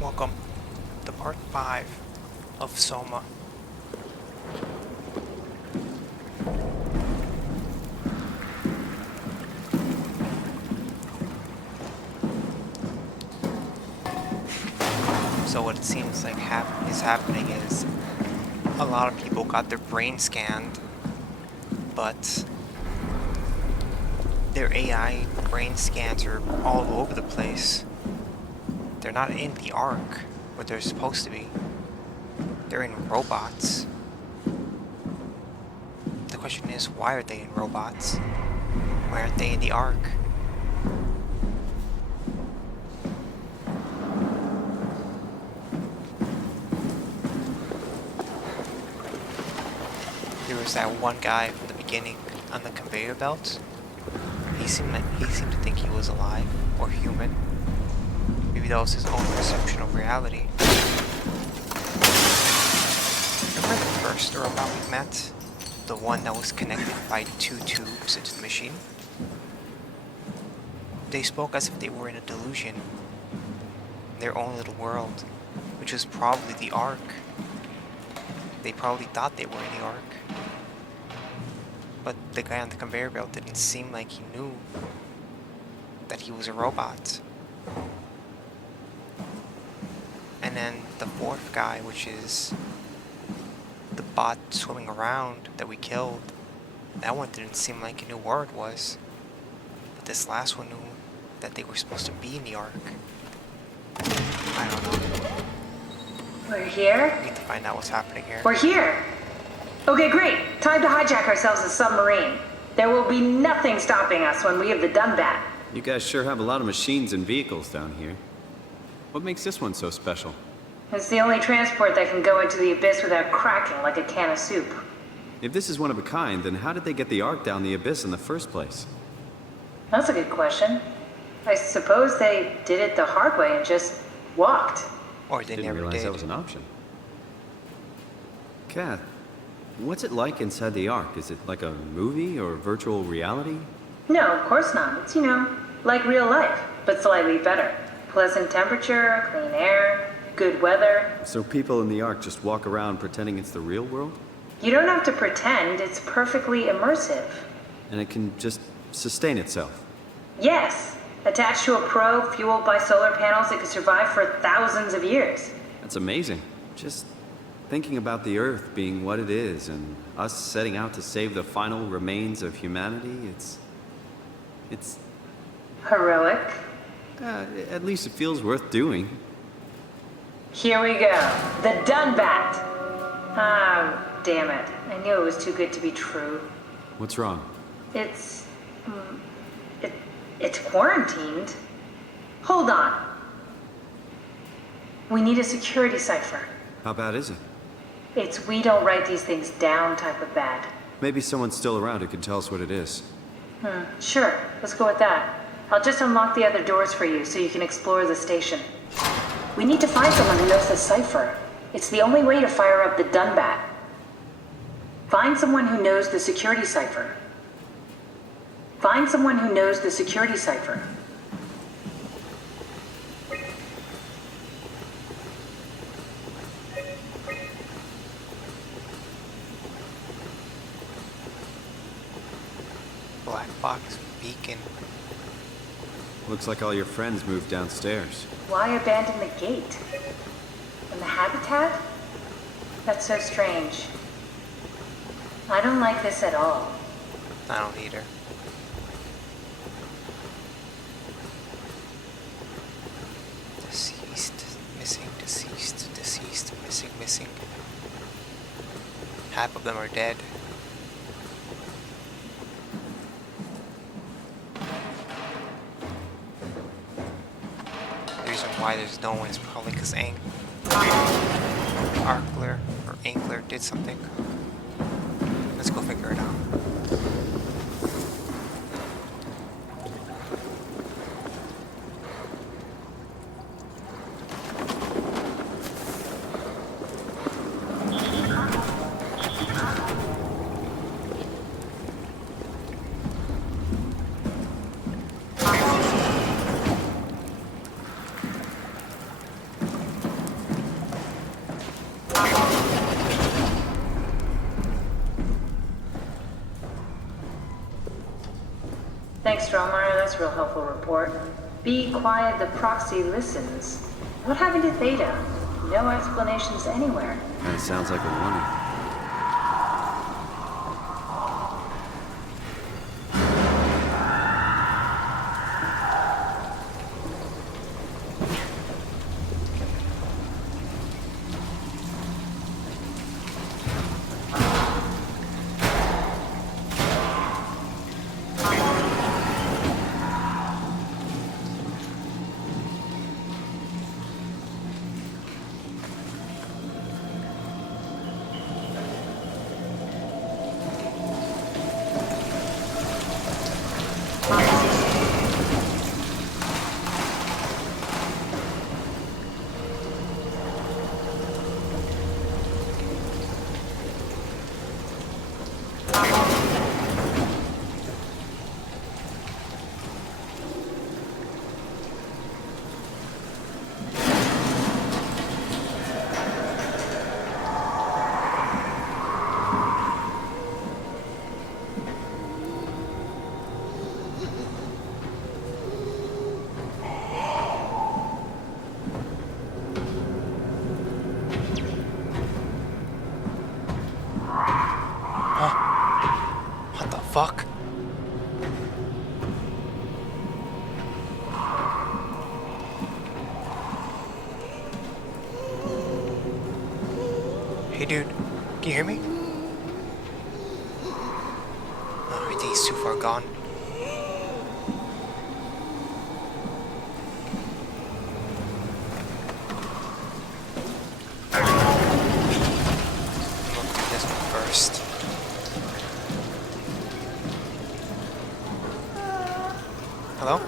Welcome to part 5 of SOMA. So what it seems like is happening is a lot of people got their brain scanned, but their AI brain scans are all over the place. They're not in the Ark where they're supposed to be. They're in robots. The question is, why are they in robots? Why aren't they in the Ark? There was that one guy from the beginning on the conveyor belt. He seemed to think he was alive or human. Maybe that was his own perception of reality. Remember the first robot we met? The one that was connected by 2 tubes into the machine? They spoke as if they were in a delusion, in their own little world, which was probably the Ark. They probably thought they were in the Ark. But the guy on the conveyor belt didn't seem like he knew that he was a robot. And then the fourth guy, which is the bot swimming around that we killed, that one didn't seem like he knew where it was. But this last one knew that they were supposed to be in the Ark. I don't know. We're here? We need to find out what's happening here. We're here! Okay, great. Time to hijack ourselves a submarine. There will be nothing stopping us when we have the Dunbat. You guys sure have a lot of machines and vehicles down here. What makes this one so special? It's the only transport that can go into the abyss without cracking like a can of soup. If this is one of a kind, then how did they get the Ark down the abyss in the first place? That's a good question. I suppose they did it the hard way and just walked. Or they Didn't never realize did. that was an option. Kath, what's it like inside the Ark? Is it like a movie or virtual reality? No, of course not. It's, like real life, but slightly better. Pleasant temperature, clean air, good weather. So people in the Ark just walk around pretending it's the real world? You don't have to pretend, it's perfectly immersive. And it can just sustain itself? Yes. Attached to a probe fueled by solar panels, it could survive for thousands of years. That's amazing. Just thinking about the Earth being what it is and us setting out to save the final remains of humanity, it's Heroic. at least it feels worth doing. Here we go. The Dunbat. Ah, damn it. I knew it was too good to be true. What's wrong? It's... It's quarantined. Hold on. We need a security cipher. How bad is it? It's we don't write these things down type of bad. Maybe someone's still around who can tell us what it is. Sure. Let's go with that. I'll just unlock the other doors for you so you can explore the station. We need to find someone who knows the cipher. It's the only way to fire up the Dunbat. Find someone who knows the security cipher. Find someone who knows the security cipher. Black box beacon. Looks like all your friends moved downstairs. Why abandon the gate? And the habitat? That's so strange. I don't like this at all. I don't either. Deceased, missing, deceased, deceased, missing, missing. Half of them are dead. The reason why there's no one is probably because Arkler or Ankler did something. Let's go figure it out. Strohmeyer. That's a real helpful report. Be quiet, the proxy listens. What happened to Theta? No explanations anywhere. Kinda sounds like a warning. What the fuck? Hey dude, can you hear me? Oh, I think he's too far gone. I'm looking at this one first. Hello?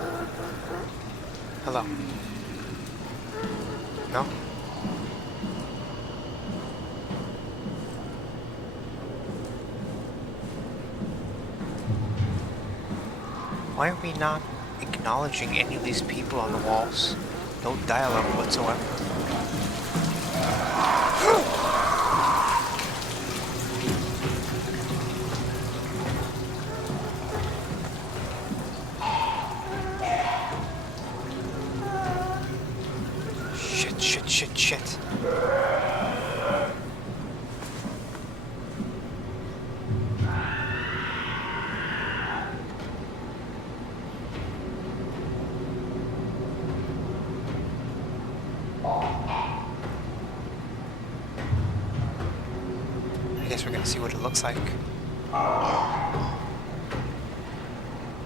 Hello? No? Why are we not acknowledging any of these people on the walls? No dialogue whatsoever. Shit. I guess we're gonna see what it looks like.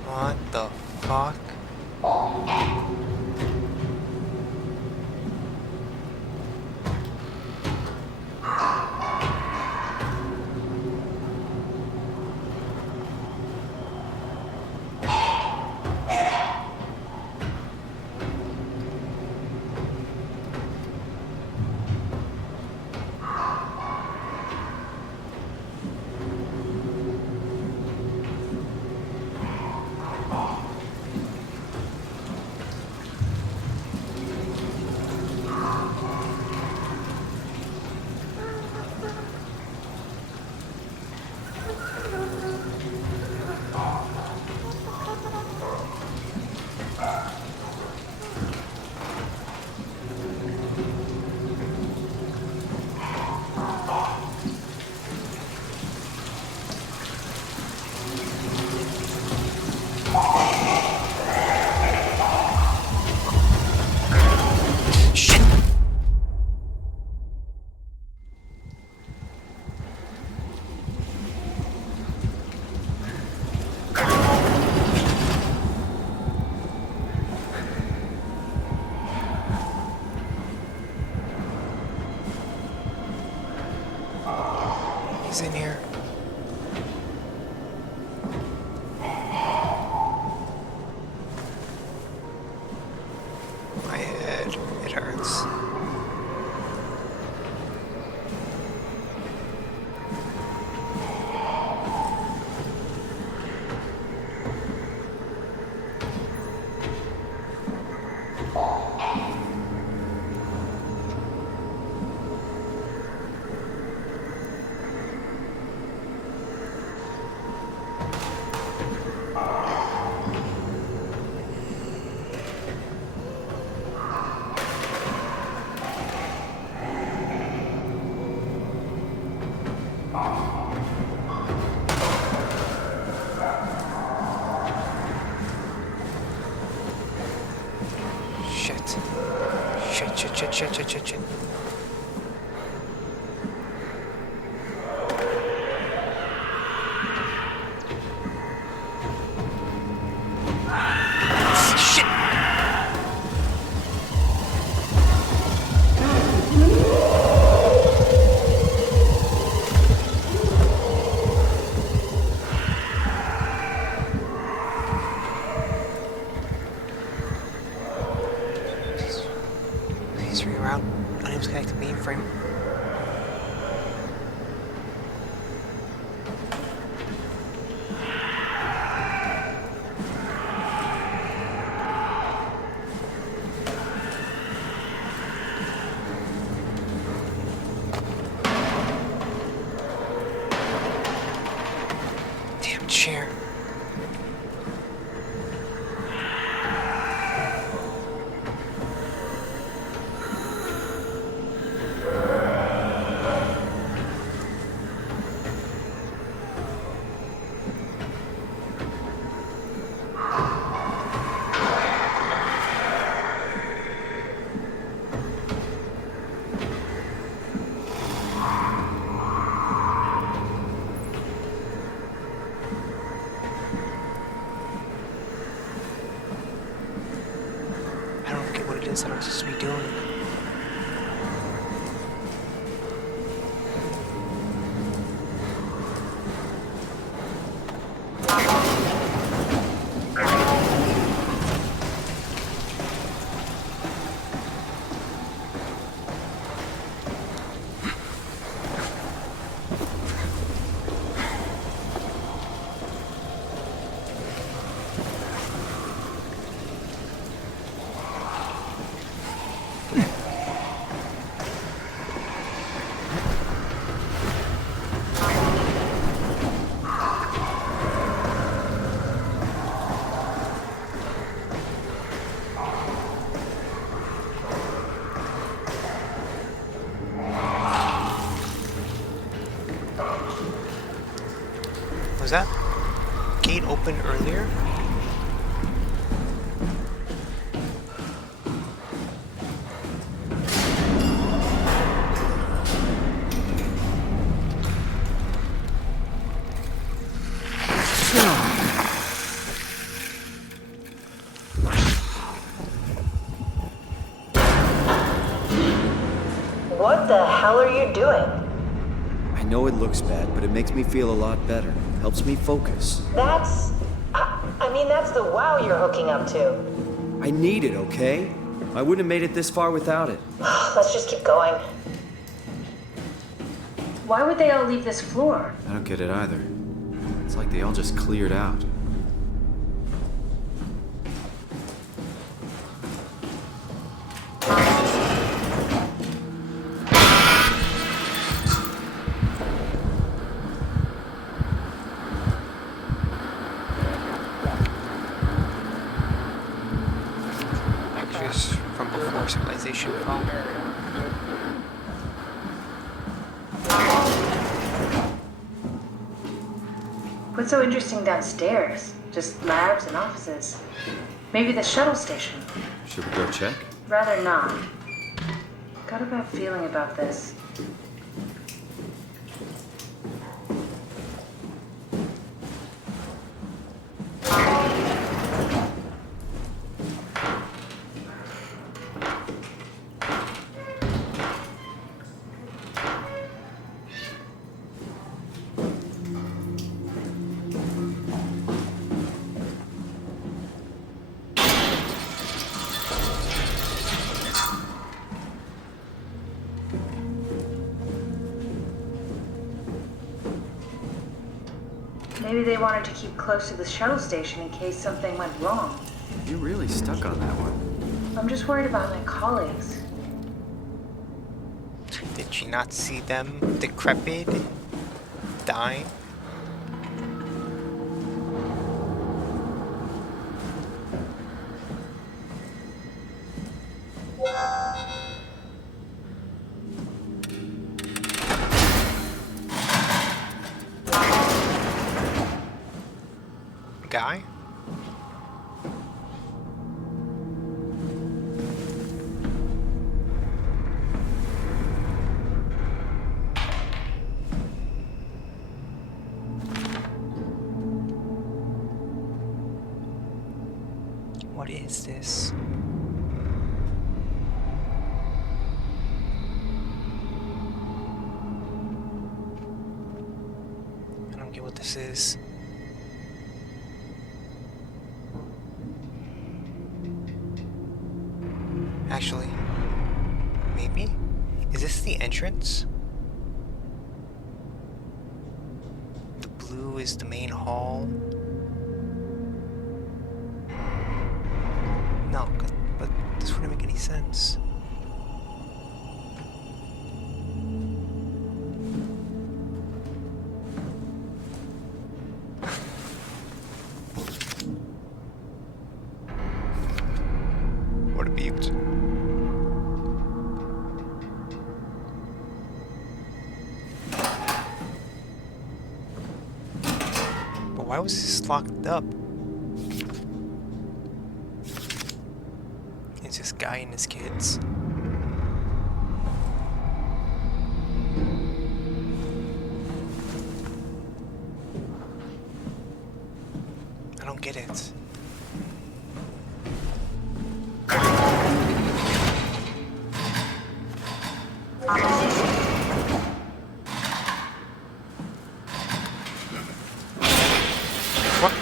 What the fuck? He's in here. My head, it hurts. shit. Shit! Please reroute undisconnected mainframe. Damn chair. I don't get what it is that I'm supposed to be doing. Was that gate open earlier? What the hell are you doing? I know it looks bad, but it makes me feel a lot better. Helps me focus. That's the wow you're hooking up to. I need it, okay? I wouldn't have made it this far without it. Let's just keep going. Why would they all leave this floor? I don't get it either. It's like they all just cleared out. Pictures from before civilization fell. What's so interesting downstairs? Just labs and offices. Maybe the shuttle station. Should we go check? Rather not. Got a bad feeling about this. Maybe they wanted to keep close to the shuttle station in case something went wrong. You're really stuck on that one. I'm just worried about my colleagues. Did you not see them decrepit and dying? Guy? is this? I don't get what this is. Actually, maybe? Is this the entrance? The blue is the main hall. No, but this wouldn't make any sense. What a beeped. But why was this locked up? It's this guy and his kids. I don't get it. What?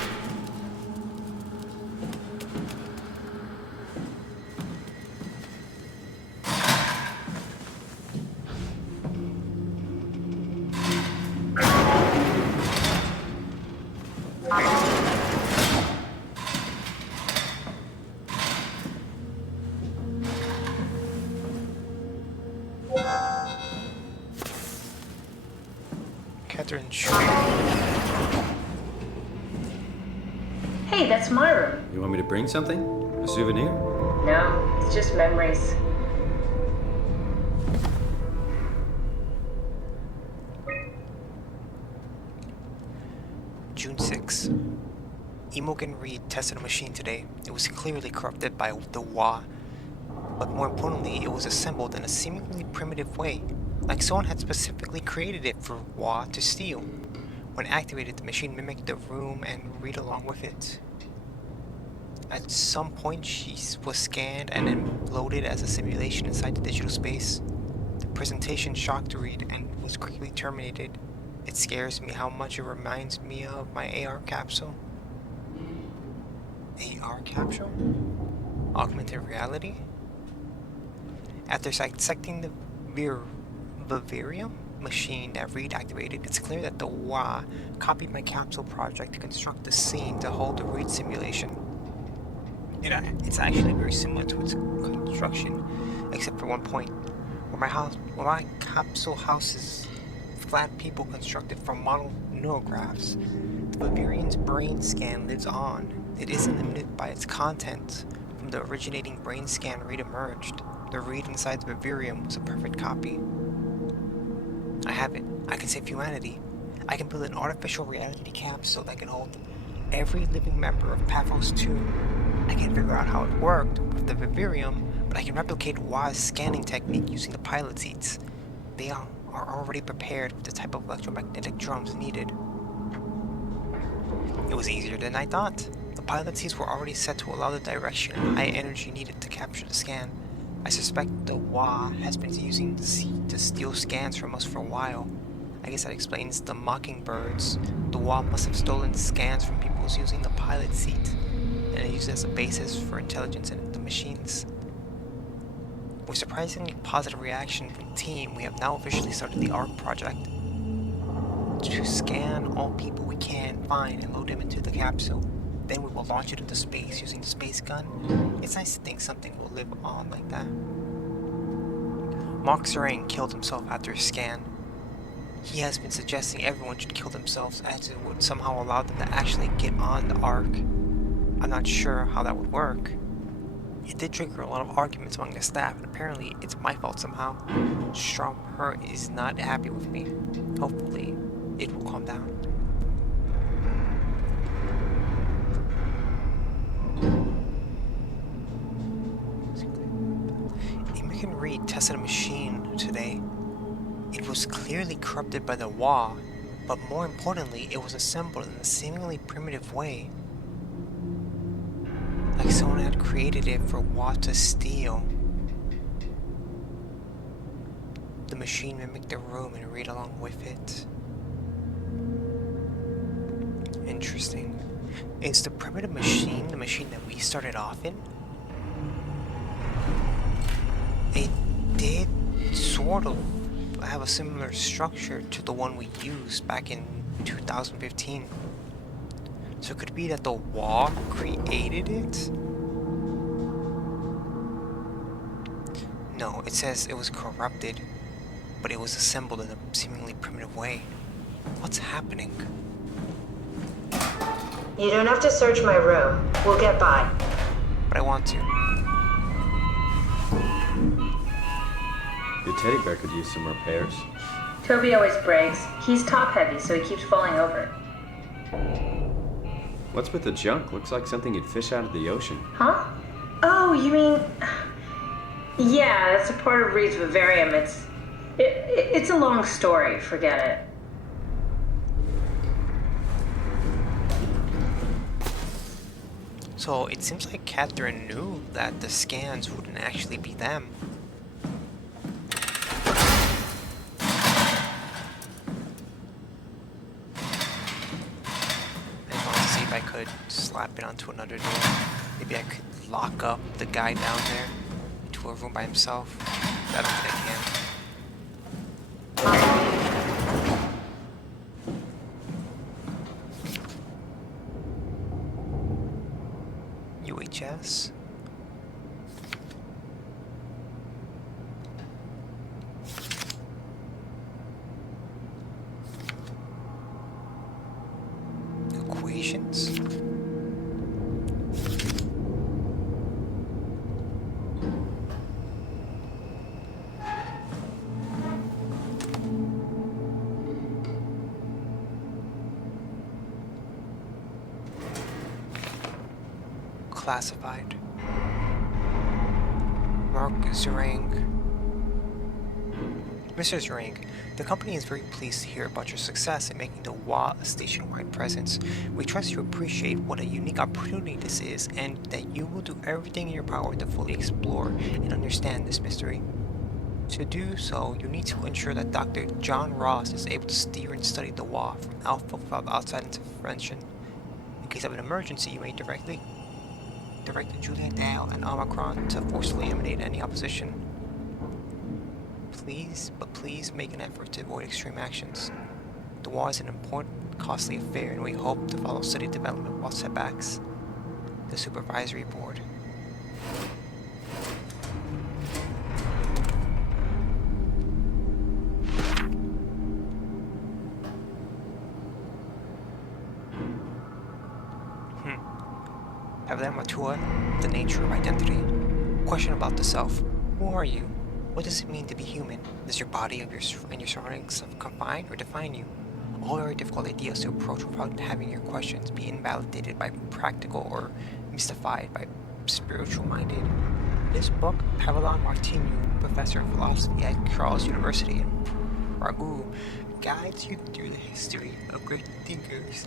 Catherine Shaw. Hey, that's my room. You want me to bring something? A souvenir? No, it's just memories. June 6. Imogen Reed tested a machine today. It was clearly corrupted by the WA, but more importantly, it was assembled in a seemingly primitive way, like someone had specifically created it for WA to steal. When activated, the machine mimicked the room and Reed along with it. At some point, she was scanned and then loaded as a simulation inside the digital space. The presentation shocked Reed and was quickly terminated. It scares me how much it reminds me of my AR capsule. AR capsule? Augmented reality? After dissecting the vivarium machine that Reed activated, it's clear that the WA copied my capsule project to construct the scene to hold the Reed simulation. It's actually very similar to its construction, except for one point, where my capsule houses flat people constructed from model neurographs. The Bavarian's brain scan lives on. It isn't limited by its content. From the originating brain scan, Reed emerged. The Reed inside the vivarium was a perfect copy. I have it. I can save humanity. I can build an artificial reality capsule that can hold every living member of Paphos 2. I can't figure out how it worked with the vivarium, but I can replicate WA's scanning technique using the pilot seats. They are already prepared with the type of electromagnetic drums needed. It was easier than I thought. The pilot seats were already set to allow the direction and high energy needed to capture the scan. I suspect the WA has been using the seat to steal scans from us for a while. I guess that explains the mockingbirds. The WA must have stolen scans from people using the pilot seat, and used it as a basis for intelligence in the machines. With surprisingly positive reaction from the team, we have now officially started the ARC project to scan all people we can find and load them into the capsule. Then we will launch it into space using the space gun. It's nice to think something will live on like that. Mark Serang killed himself after his scan. He has been suggesting everyone should kill themselves as it would somehow allow them to actually get on the ARC. I'm not sure how that would work. It did trigger a lot of arguments among the staff, and apparently it's my fault somehow. Stromher is not happy with me. Hopefully, it will calm down. Imogen Reed tested a machine today. It was clearly corrupted by the WA, but more importantly, it was assembled in a seemingly primitive way. Like like someone had created it for Watt to steal. The machine mimicked the room and read along with it. Interesting. Is the primitive machine the machine that we started off in? It did sort of have a similar structure to the one we used back in 2015. So it could be that the wall created it? No, it says it was corrupted, but it was assembled in a seemingly primitive way. What's happening? You don't have to search my room. We'll get by. But I want to. Your teddy bear could use some repairs. Toby always breaks. He's top heavy, so he keeps falling over. What's with the junk? Looks like something you'd fish out of the ocean. Huh? Oh, you mean... Yeah, that's a part of Reed's vivarium. It's a long story. Forget it. So it seems like Catherine knew that the scans wouldn't actually be them. I wanted to see if I could slap it onto another door. Maybe I could lock up the guy down there into a room by himself. I don't think I can. UHS. Equations. Classified. Mark Zerang. Mr. Zerang, the company is very pleased to hear about your success in making the WA a station-wide presence. We trust you appreciate what a unique opportunity this is and that you will do everything in your power to fully explore and understand this mystery. To do so, you need to ensure that Dr. John Ross is able to steer and study the WA from Alpha without outside intervention. In case of an emergency, you may direct Juliet Dale and Omicron to forcefully eliminate any opposition. Please make an effort to avoid extreme actions. The war is an important, costly affair, and we hope to follow steady development without setbacks. The Supervisory Board. Havlan Matua, the nature of identity. Question about the self. Who are you? What does it mean to be human? Does your body and your surroundings confine or define you? All very difficult ideas to approach without having your questions be invalidated by practical or mystified by spiritual-minded. In this book, Pavlon Martinu, professor of philosophy at Charles University in Prague, guides you through the history of great thinkers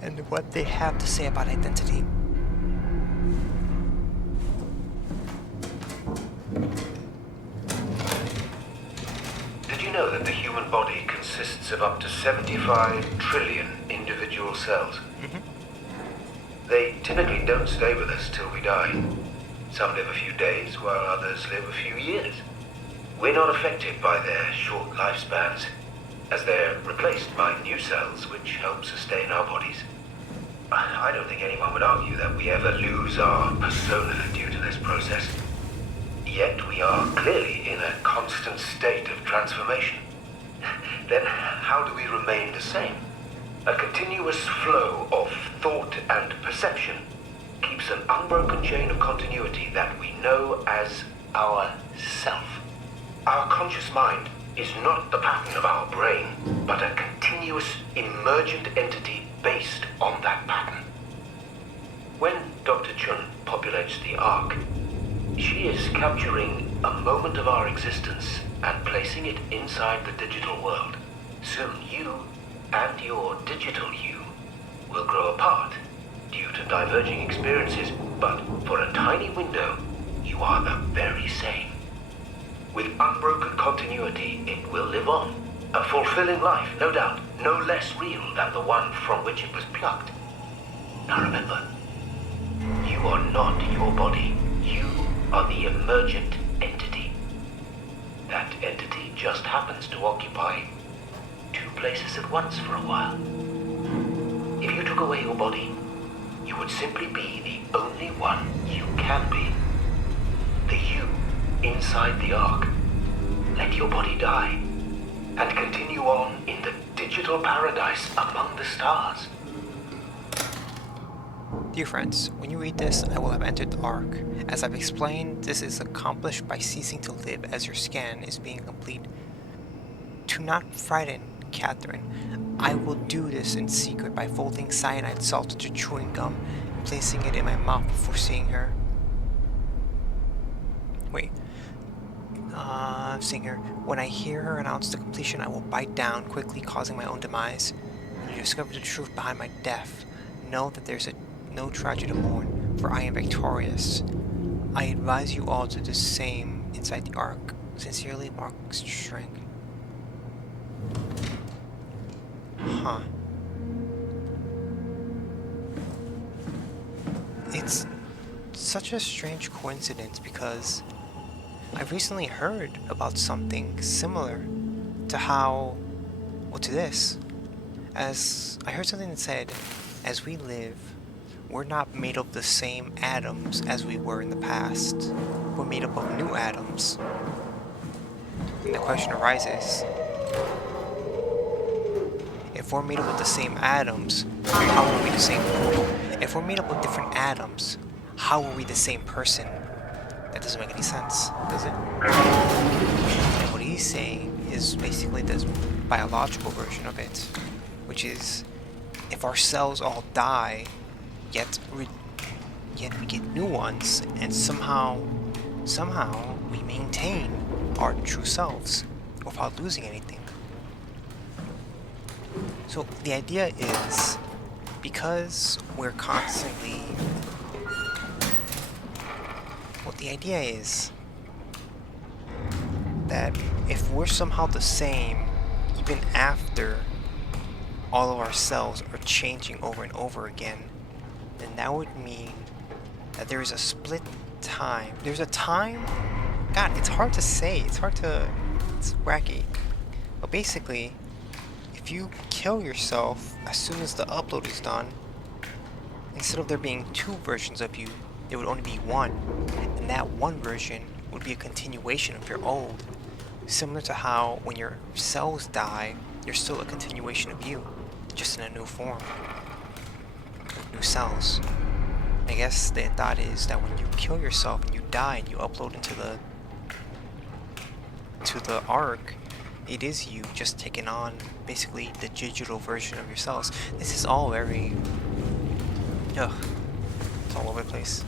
and what they have to say about identity. Did you know that the human body consists of up to 75 trillion individual cells? They typically don't stay with us till we die. Some live a few days, while others live a few years. We're not affected by their short lifespans, as they're replaced by new cells which help sustain our bodies. I don't think anyone would argue that we ever lose our persona due to this process. Yet we are clearly in a constant state of transformation. Then how do we remain the same? A continuous flow of thought and perception keeps an unbroken chain of continuity that we know as our self. Our conscious mind is not the pattern of our brain, but a continuous emergent entity based on that pattern. When Dr. Chun populates the Ark, she is capturing a moment of our existence and placing it inside the digital world. Soon you and your digital you will grow apart due to diverging experiences, but for a tiny window, you are the very same. With unbroken continuity, it will live on. A fulfilling life, no doubt, no less real than the one from which it was plucked. Now remember, you are not your body. You are the emergent entity. That entity just happens to occupy two places at once for a while. If you took away your body, you would simply be the only one you can be. The you inside the Ark. Let your body die and continue on in the digital paradise among the stars. Dear friends, when you read this, I will have entered the Ark. As I've explained, this is accomplished by ceasing to live as your scan is being complete. To not frighten Catherine, I will do this in secret by folding cyanide salt into chewing gum and placing it in my mouth before seeing her. Wait. I'm seeing her. When I hear her announce the completion, I will bite down, quickly causing my own demise. When you discover the truth behind my death, know that there's no tragedy to mourn, for I am victorious. I advise you all to do the same inside the Ark. Sincerely, Mark Strang. Huh. It's such a strange coincidence because I've recently heard about something similar to to this. As I heard something that said, as we live, we're not made of the same atoms as we were in the past. We're made up of new atoms. And the question arises, if we're made up of the same atoms, how are we the same? If we're made up of different atoms, how are we the same person? That doesn't make any sense, does it? And what he's saying is basically this biological version of it, which is, if our cells all die, yet we get new ones, and somehow we maintain our true selves without losing anything. So the idea is, because we're constantly... Well, the idea is that if we're somehow the same, even after all of our cells are changing over and over again, then that would mean that there is a split time. There's a time... God, it's hard to say. It's wacky. But basically, if you kill yourself as soon as the upload is done, instead of there being two versions of you, there would only be one. And that one version would be a continuation of your old. Similar to how when your cells die, you're still a continuation of you, just in a new form. With new cells. I guess the thought is that when you kill yourself and you die and you upload into the Ark, it is you just taking on basically the digital version of yourselves. This is all very... Ugh. It's all over the place.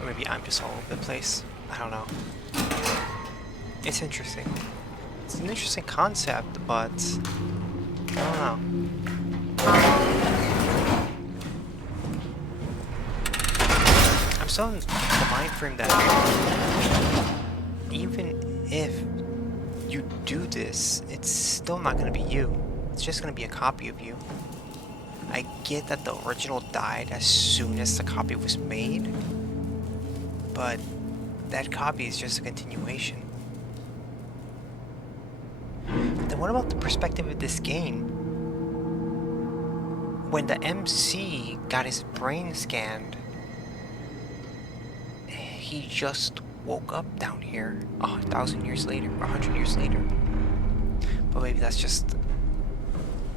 Or maybe I'm just all over the place. I don't know. It's interesting. It's an interesting concept, but... I don't know. I'm still in the mind frame that even if you do this, it's still not going to be you. It's just going to be a copy of you. I get that the original died as soon as the copy was made, but that copy is just a continuation. Then what about the perspective of this game? When the MC got his brain scanned, he just woke up down here 1,000 years later, or 100 years later. But maybe that's just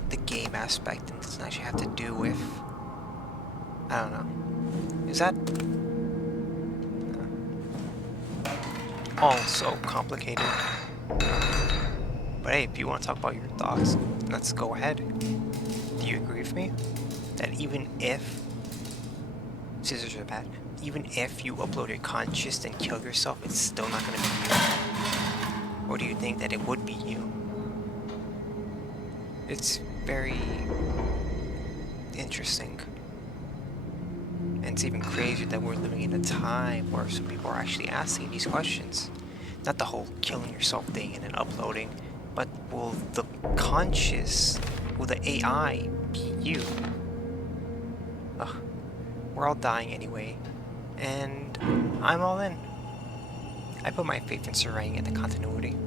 the game aspect and doesn't actually have to do with... I don't know. Is that... all so complicated? But hey, if you want to talk about your thoughts, let's go ahead. Do you agree with me? That even if... Scissors are bad. Even if you upload your conscious and kill yourself, it's still not going to be you? Or do you think that it would be you? It's very interesting. it's even crazier that we're living in a time where some people are actually asking these questions. Not the whole killing yourself thing and then uploading, but will the AI be you? Ugh, we're all dying anyway, and I'm all in. I put my faith in Serang and the continuity.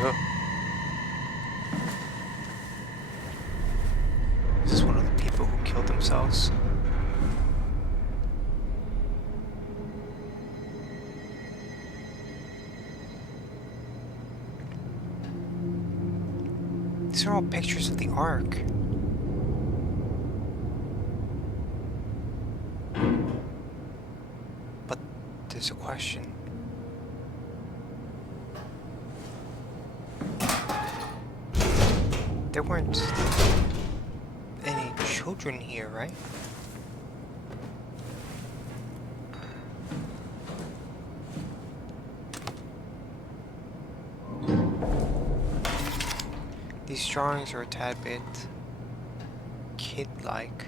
Ugh. This is one of the people who killed themselves. These are all pictures of the Ark. But there's a question. There weren't any children here, right? These drawings are a tad bit kid-like.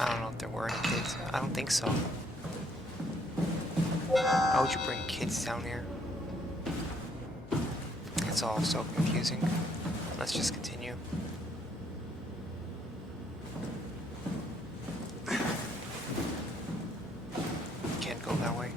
I don't know if there were any kids. I don't think so. How would you bring kids down here? It's all so confusing. Let's just continue. Can't go that way.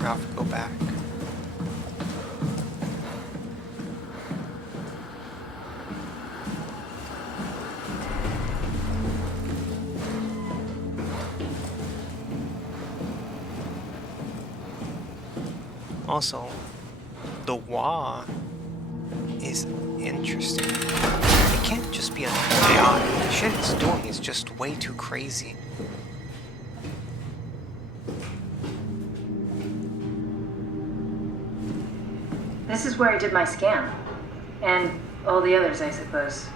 I'll have to go back. Also, the Wa is interesting. It can't just be an AI. The shit it's doing is just way too crazy. This is where I did my scan. And all the others, I suppose.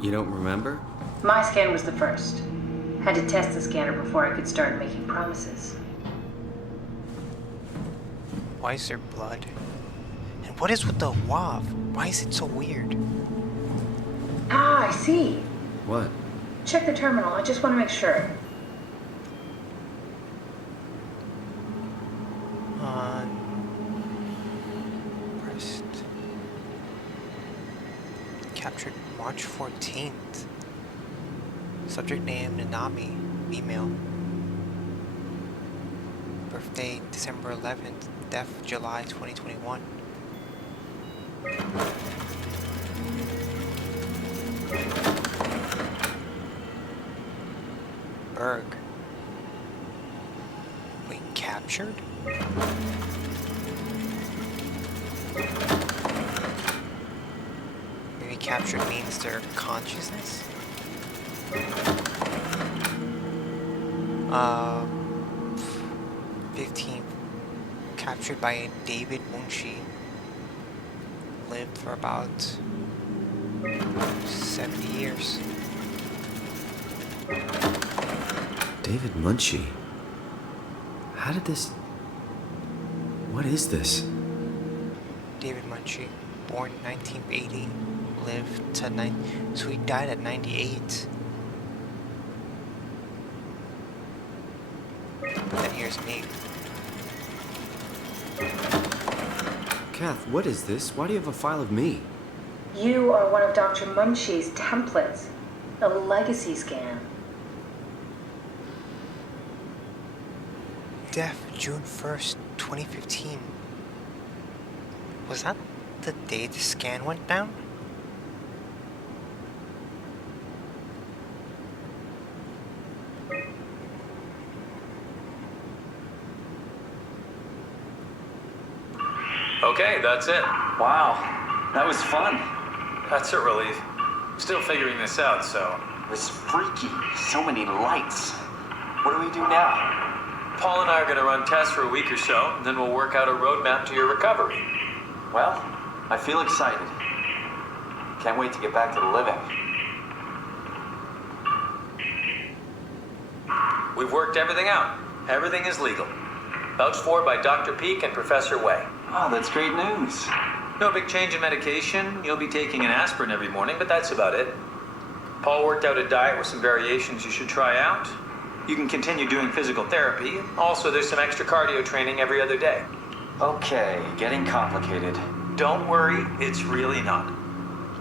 You don't remember? My scan was the first. Had to test the scanner before I could start making promises. Why is there blood? And what is with the Wav? Why is it so weird? Ah, I see. What? Check the terminal. I just want to make sure. Pressed. Captured March 14th. Subject name Nanami. Email. Birthday December 11th. Death July 2021. Berg. Wait, captured? Maybe captured means their consciousness? 15. Captured by David Munshi. Lived for about 70 years. David Munshi. How did this... What is this? David Munshi, born in 1980, lived to so he died at 98. But then here's me. Kath, what is this? Why do you have a file of me? You are one of Dr. Munshi's templates. A legacy scan. Death June 1st, 2015. Was that the day the scan went down? Okay, that's it. Wow, that was fun. That's a relief. Still figuring this out, so was freaky. So many lights. What do we do now? Paul and I are going to run tests for a week or so, and then we'll work out a roadmap to your recovery. Well, I feel excited. Can't wait to get back to the living. We've worked everything out. Everything is legal. Vouched for by Dr. Peak and Professor Way. Oh, that's great news. No big change in medication. You'll be taking an aspirin every morning, but that's about it. Paul worked out a diet with some variations you should try out. You can continue doing physical therapy. Also, there's some extra cardio training every other day. Okay, getting complicated. Don't worry, it's really not.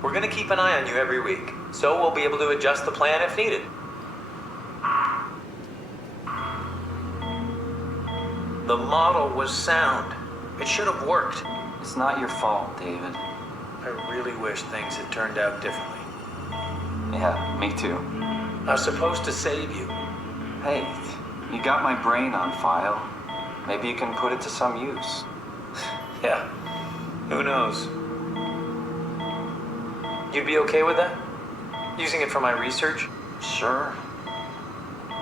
We're going to keep an eye on you every week, so we'll be able to adjust the plan if needed. The model was sound. It should have worked. It's not your fault, David. I really wish things had turned out differently. Yeah, me too. I was supposed to save you. Hey, you got my brain on file. Maybe you can put it to some use. Yeah, who knows? You'd be okay with that? Using it for my research? Sure.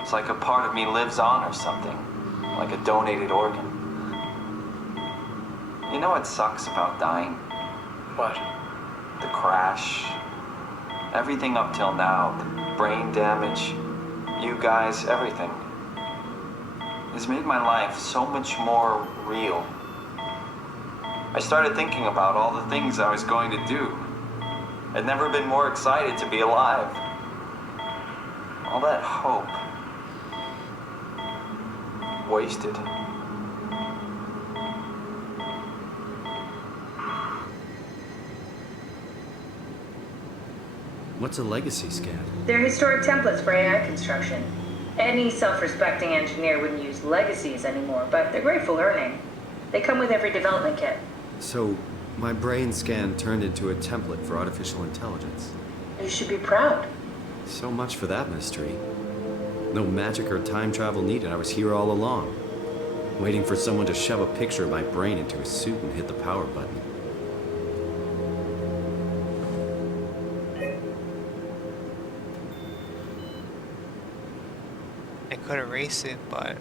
It's like a part of me lives on or something. Like a donated organ. You know what sucks about dying? What? The crash. Everything up till now. The brain damage. You guys, everything. Has made my life so much more real. I started thinking about all the things I was going to do. I'd never been more excited to be alive. All that hope. Wasted. What's a legacy scan? They're historic templates for AI construction. Any self-respecting engineer wouldn't use legacies anymore, but they're great for learning. They come with every development kit. So, my brain scan turned into a template for artificial intelligence. You should be proud. So much for that mystery. No magic or time travel needed. I was here all along, waiting for someone to shove a picture of my brain into a suit and hit the power button. I could erase it, but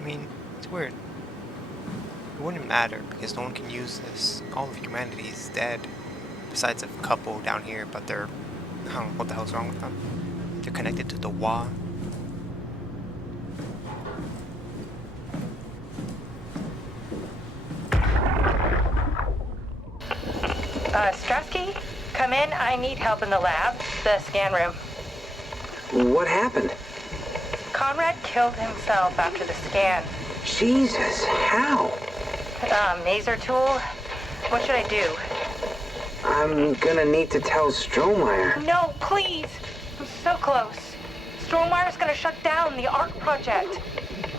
I mean, it's weird. It wouldn't matter because no one can use this. All of humanity is dead. Besides a couple down here, but they're, I don't know what the hell's wrong with them. They're connected to the WA. Strasky, come in. I need help in the lab, the scan room. What happened? Conrad killed himself after the scan. Jesus, how? Maser tool? What should I do? I'm gonna need to tell Strohmeyer. No, please! I'm so close. Strohmeyer's gonna shut down the ARC project.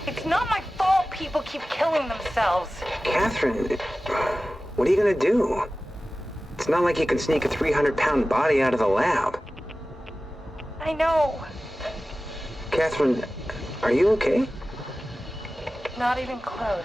It's not my fault people keep killing themselves. Catherine, what are you gonna do? It's not like you can sneak a 300-pound body out of the lab. I know. Catherine, are you okay? Not even close.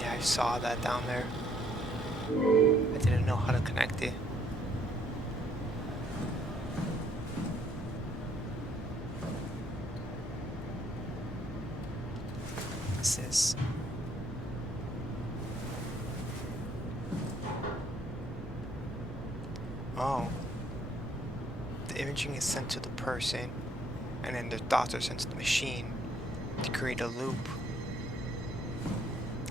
Yeah, I saw that down there. I didn't know how to connect it. What's this? Oh. The imaging is sent to the person, and then the thoughts are sent to the machine to create a loop.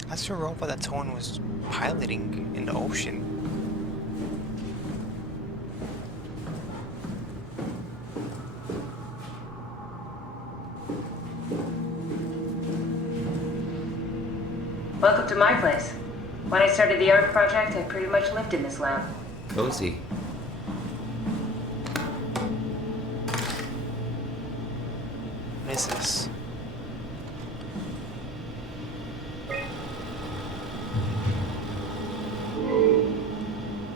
That's the robot that someone was piloting in the ocean. Welcome to my place. When I started the ARC project, I pretty much lived in this lab. Cozy. What is this?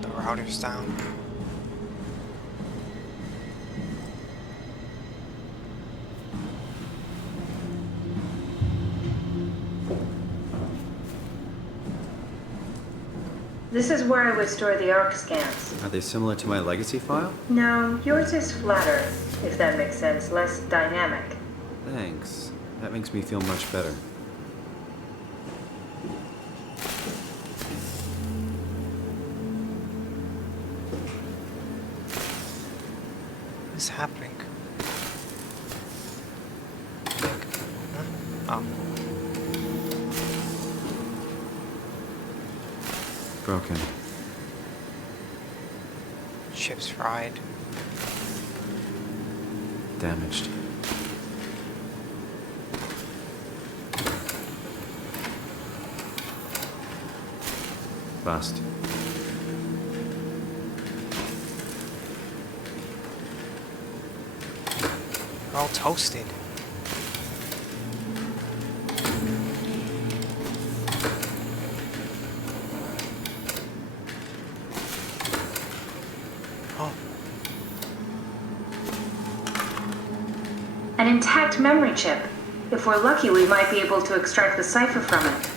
The router's down. This is where I would store the ARC scans. Are they similar to my legacy file? No, yours is flatter, if that makes sense, less dynamic. Thanks. That makes me feel much better. What's happening? Huh? Oh. Broken. Chips fried. Damaged. Bust. They're all toasted. Oh, An intact memory chip. If we're lucky, we might be able to extract the cipher from it.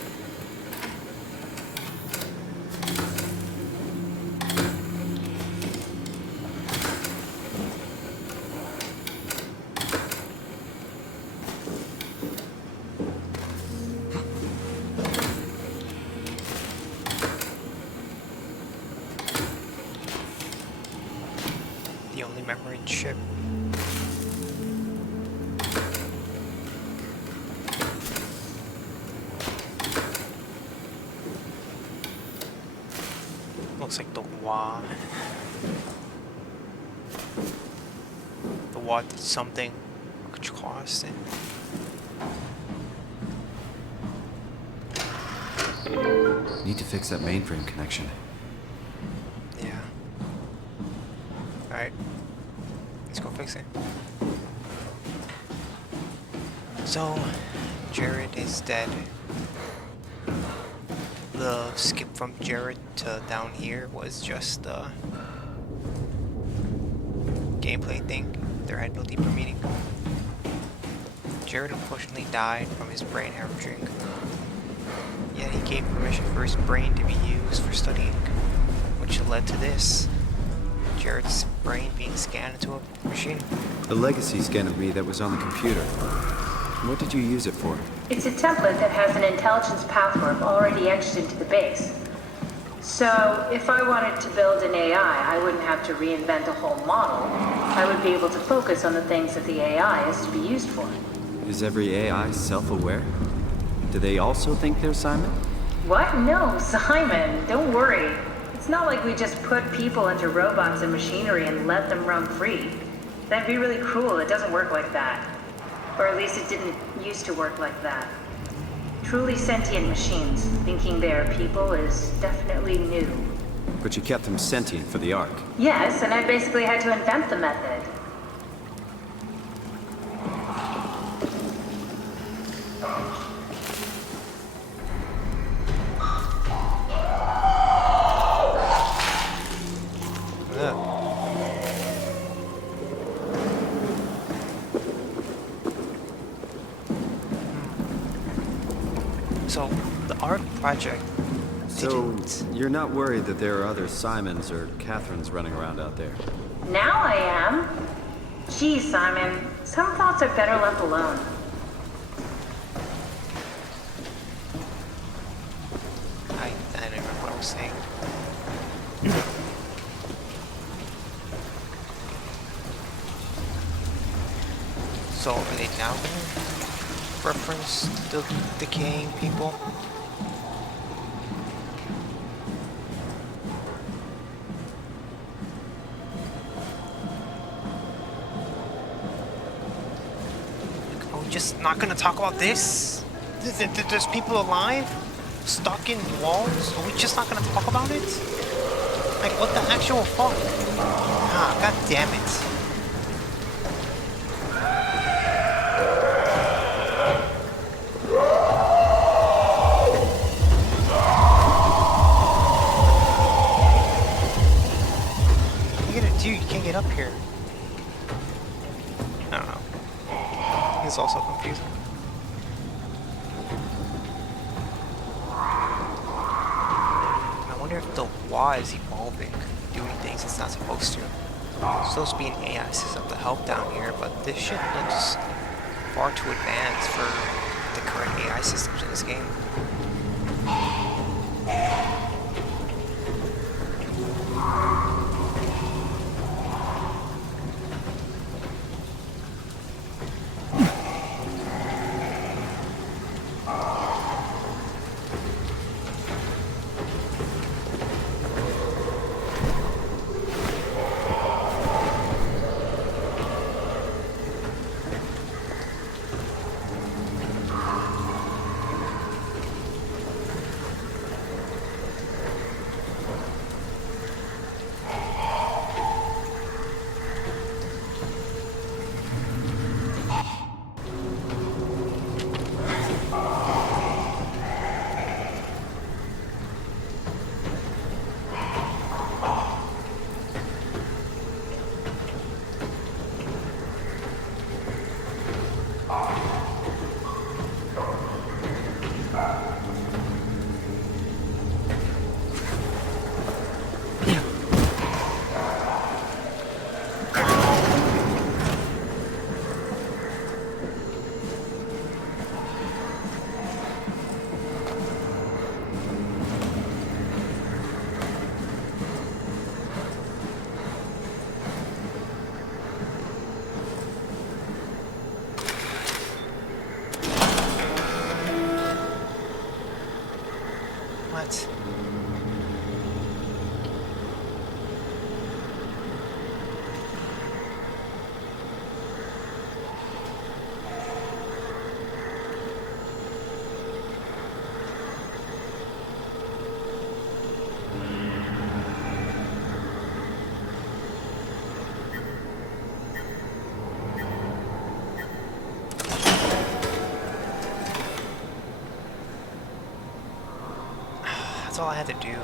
the only memory chip. Looks like the Wa. The Wa did something which caused it. Need to fix that mainframe connection. Yeah. Alright. Let's go fix it. So, Jared is dead. The skip from Jared to down here was just a gameplay thing. There had no deeper meaning. Jared unfortunately died from his brain hemorrhaging. Yet he gave permission for his brain to be used for studying, which led to this. Jared's brain being scanned into a machine. The legacy scan of me that was on the computer. What did you use it for? It's a template that has an intelligence pathwork already etched into the base. So, if I wanted to build an AI, I wouldn't have to reinvent a whole model. I would be able to focus on the things that the AI is to be used for. Is every AI self-aware? Do they also think they're Simon? What? No, Simon, don't worry. It's not like we just put people into robots and machinery and let them roam free. That'd be really cruel. It doesn't work like that. Or at least it didn't used to work like that. Truly sentient machines, thinking they are people is definitely new. But you kept them sentient for the Ark. Yes, and I basically had to invent the method. So, the art project So, didn't... you're not worried that there are other Simons or Catherines running around out there? Now I am. Geez, Simon, some thoughts are better left alone. I don't remember what I was saying. So, are they now gonna reference the decaying people? Like, are we just not gonna talk about this? There's people alive? Stuck in walls? Are we just not gonna talk about it? Like, what the actual fuck? Ah, god damn it. Dude, you can't get up here. I don't know. It's also confusing. I wonder if the WA is evolving, doing things it's not supposed to. It's supposed to be an AI system to help down here, but this shit looks far too advanced for the current AI systems in this game. What? That's all I had to do.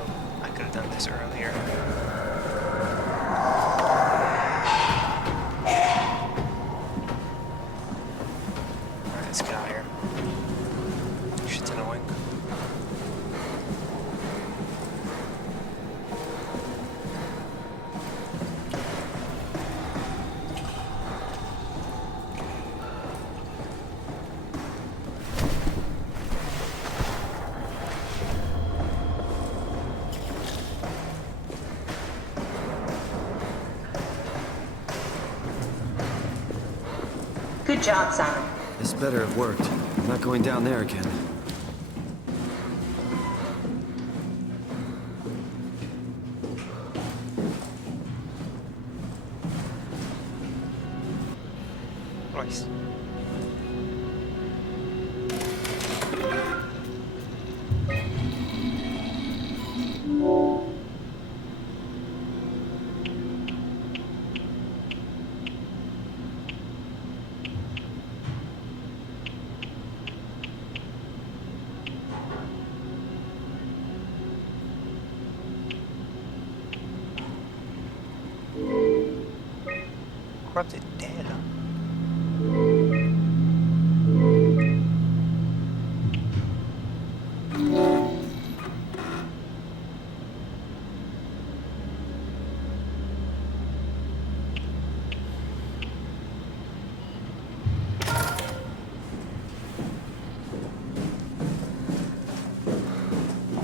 I could have done this earlier. Alright, let's get out of here. Shit's annoying. Good job, Simon. This better have worked. I'm not going down there again. Nice. Corrupted data.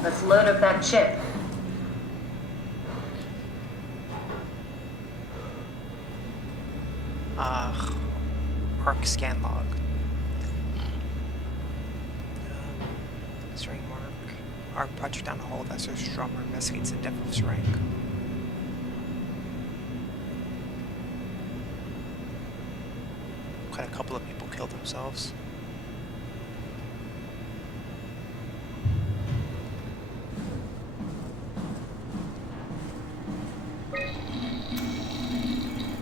Let's load up that chip. Arc scan log. String mark. Arc project on hold as our Stromer investigates the depth of his rank. Quite a couple of people killed themselves.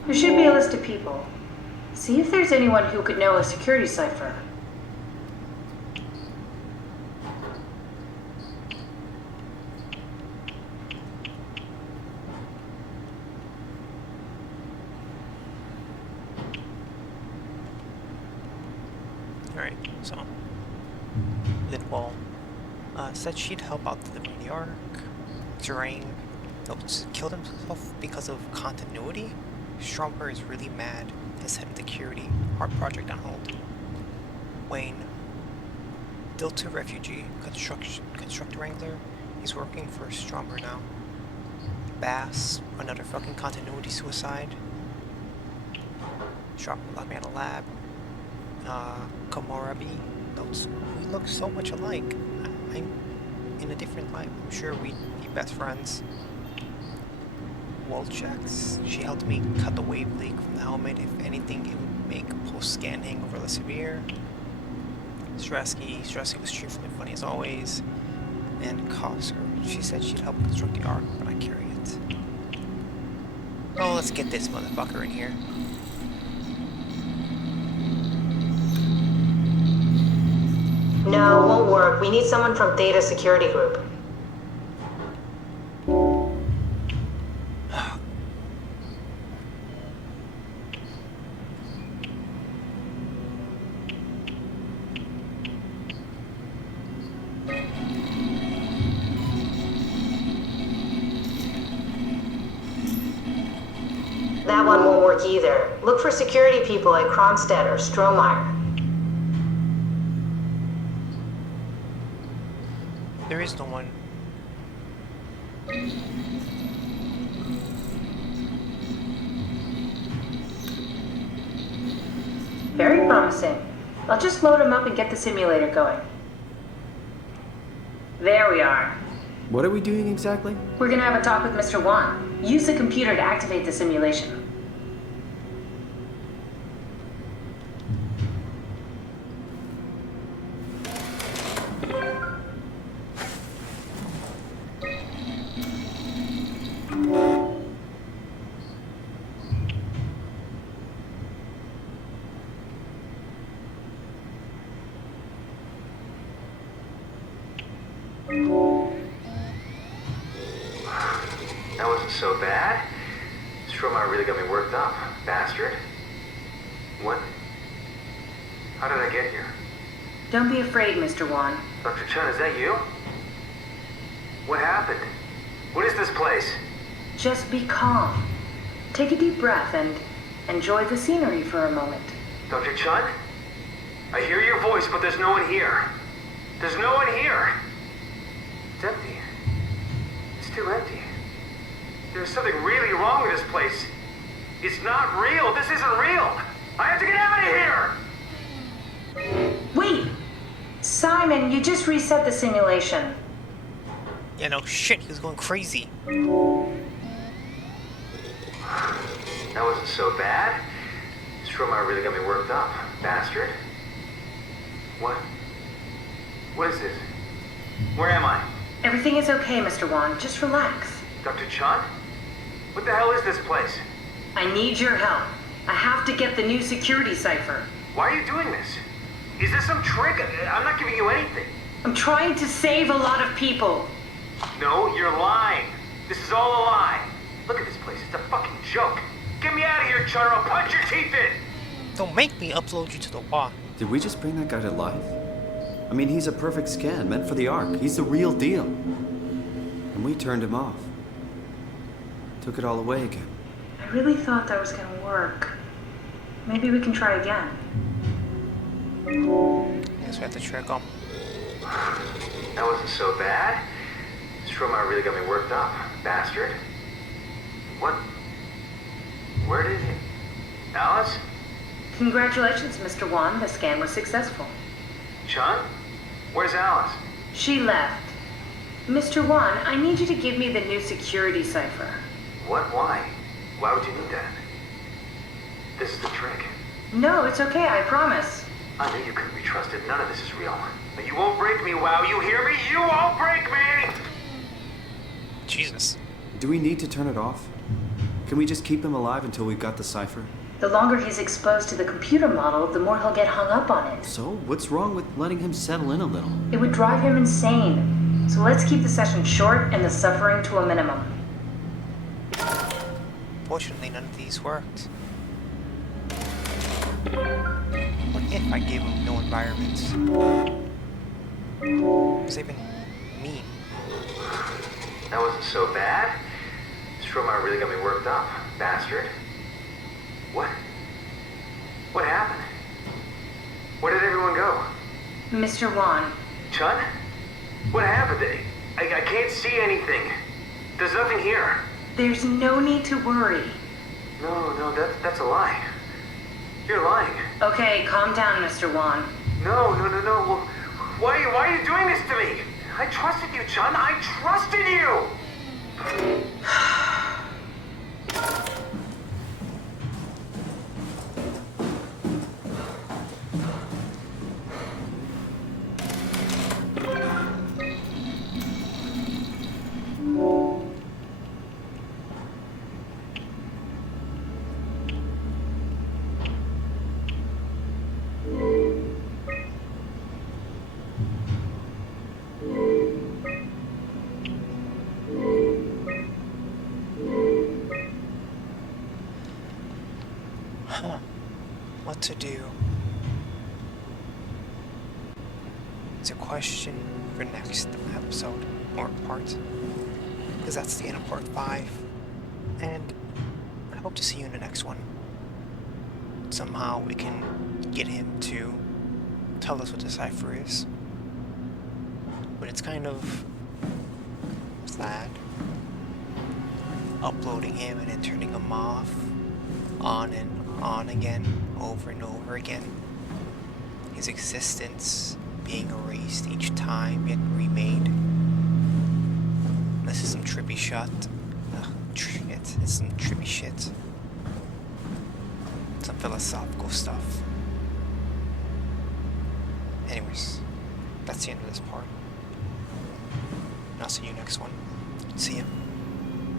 There should be a list of people. See if there's anyone who could know a security cipher. Alright, so then said she'd help out delivering the arc. terrain. Notes killed himself because of continuity. Stromberg is really mad. His head of security. Art project on hold. Wayne. Delta refugee. Constructor wrangler. He's working for Stromberg now. Bass. Another fucking continuity suicide. Stromberg locked me out of lab. Komorabi. Notes. We look so much alike. I'm in a different life. I'm sure we'd be best friends. Wall checks. She helped me cut the wave leak from the helmet. If anything, it would make post-scan hangover less severe. Strasky was cheerful and funny as always. And Cosser. She said she'd help construct the ark, but I carry it. Oh, let's get this motherfucker in here. No, won't work. We need someone from Data Security Group. That one won't work either. Look for security people at Kronstadt or Strohmeyer. There is no one. Very promising. I'll just load him up and get the simulator going. There we are. What are we doing exactly? We're gonna have a talk with Mr. Wan. Use the computer to activate the simulation. That wasn't so bad. Strohmeyer really got me worked up, bastard. What? How did I get here? Don't be afraid, Mr. Wan. Dr. Chen, is that you? What happened? What is this place? Just be calm. Take a deep breath and enjoy the scenery for a moment. Dr. Chun? I hear your voice, but there's no one here. There's no one here. It's empty. It's too empty. There's something really wrong with this place. It's not real. This isn't real. I have to get out of here! Wait! Simon, you just reset the simulation. Yeah, no shit, he was going crazy. That wasn't so bad. Strohmeyer really got me worked up, bastard. What? What is this? Where am I? Everything is okay, Mr. Wan. Just relax. Dr. Chun? What the hell is this place? I need your help. I have to get the new security cipher. Why are you doing this? Is this some trick? I'm not giving you anything. I'm trying to save a lot of people. No, you're lying. This is all a lie. Look at this place. It's a fucking joke. Get me out of here, Chun, or I'll punch your teeth in! Don't make me upload you to the wall. Did we just bring that guy to life? I mean, he's a perfect scan, meant for the Ark. He's the real deal. And we turned him off. Took it all away again. I really thought that was gonna work. Maybe we can try again. Guess we have to trick him. That wasn't so bad. Strohmeyer really got me worked up, bastard. What? Where did he... Alice? Congratulations, Mr. Wan. The scan was successful. Chun? Where's Alice? She left. Mr. Wan, I need you to give me the new security cipher. What? Why? Why would you need that? This is the trick. No, it's okay, I promise. I knew you couldn't be trusted. None of this is real. But you won't break me, WoW. You hear me? You won't break me! Jesus. Do we need to turn it off? Can we just keep him alive until we've got the cipher? The longer he's exposed to the computer model, the more he'll get hung up on it. So, what's wrong with letting him settle in a little? It would drive him insane. So let's keep the session short and the suffering to a minimum. Fortunately, none of these worked. What if I gave him no environments? Was even mean? That wasn't so bad. Stromeyer really got me worked up, bastard. What? What happened? Where did everyone go? Mr. Wan. Chun? What happened? I can't see anything. There's nothing here. There's no need to worry. No, that's a lie. You're lying. Okay, calm down, Mr. Wan. No. Well, why are you doing this to me? I trusted you, Chun. I trusted you! What to do? It's a question for next episode, or part, because that's the end of part 5, and I hope to see you in the next one. Somehow we can get him to tell us what the cipher is, but it's kind of sad uploading him and then turning him off on and on again, over and over again. His existence being erased each time, yet remade. This is some trippy shit. It's some trippy shit. Some philosophical stuff. Anyways, that's the end of this part. And I'll see you next one. See ya.